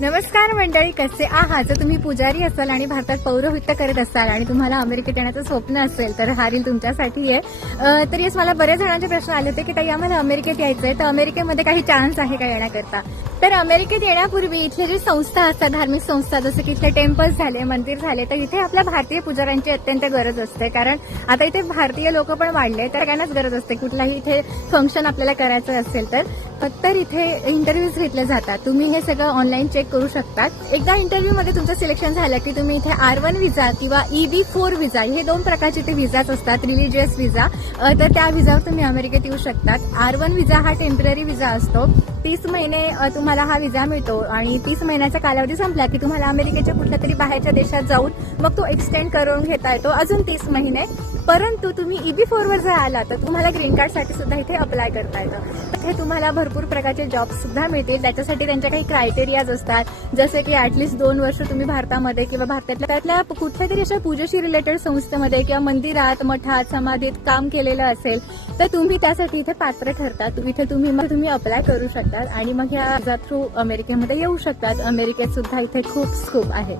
नमस्कार मंडळी, कसे आहात? जर तुम्ही पुजारी असाल आणि भारतात पौरोहित्य करत असाल आणि तुम्हाला अमेरिकेत येण्याचं स्वप्न असेल तर हा रील तुमच्यासाठी आहे. तर येस, मला बऱ्याच जणांचे प्रश्न आले होते की ताई आम्हाला अमेरिकेत यायचंय, तर अमेरिकेमध्ये काही चान्स आहे का येण्याकरता? तर अमेरिकेत येण्यापूर्वी इथले जे संस्था असतात, धार्मिक संस्था, जसं की इथले टेम्पल्स झाले, मंदिर झाले, तर इथे आपल्या भारतीय पुजाऱ्यांची अत्यंत गरज असते. कारण आता इथे भारतीय लोक पण वाढले, तर सगळ्यांनाच गरज असते कुठलाही इथे फंक्शन आपल्याला करायचं असेल तर इथे इंटरव्ह्यूज घेतले जातात. तुम्ही हे सगळं ऑनलाईन चेक करू शकतात. एकदा इंटरव्ह्यू मध्ये तुमचं सिलेक्शन झालं की तुम्ही इथे R1 विजा किंवा EB4 विजा, हे दोन प्रकारचे ते विजाच असतात, रिलिजियस विजा. तर त्या विजावर तुम्ही अमेरिकेत येऊ शकतात. R1 विजा हा टेम्पररी विजा असतो. 30 महिने तुम्हाला हा विजा मिळतो आणि 30 महिन्याचा कालावधी संपला की तुम्हाला अमेरिकेच्या कुठल्या तरी बाहेरच्या देशात जाऊन मग तो एक्सटेंड करून घेता येतो अजून 30 महिने. परंतु तुम्ही EB4 वर जर आला तर तुम्हाला ग्रीन कार्ड साठी सुद्धा इथे अप्लाय करता येतं. इथे तुम्हाला भरपूर प्रकारचे जॉब्स सुद्धा मिळतील. त्याच्यासाठी त्यांच्या काही क्रायटेरियाज असतात, जसे की ऍटलिस्ट 2 वर्ष तुम्ही भारतामध्ये किंवा भारतातल्या कुठल्या तरी अशा पूजेशी रिलेटेड संस्थेमध्ये किंवा मंदिरात, मठात, समाधीत काम केलेलं असेल तर तुम्ही त्यासाठी इथे पात्र ठरतात. इथे तुम्ही अप्लाय करू शकतात आणि मग या थ्रू अमेरिकेमध्ये येऊ शकतात. अमेरिकेत सुद्धा इथे खूप स्कोप आहे.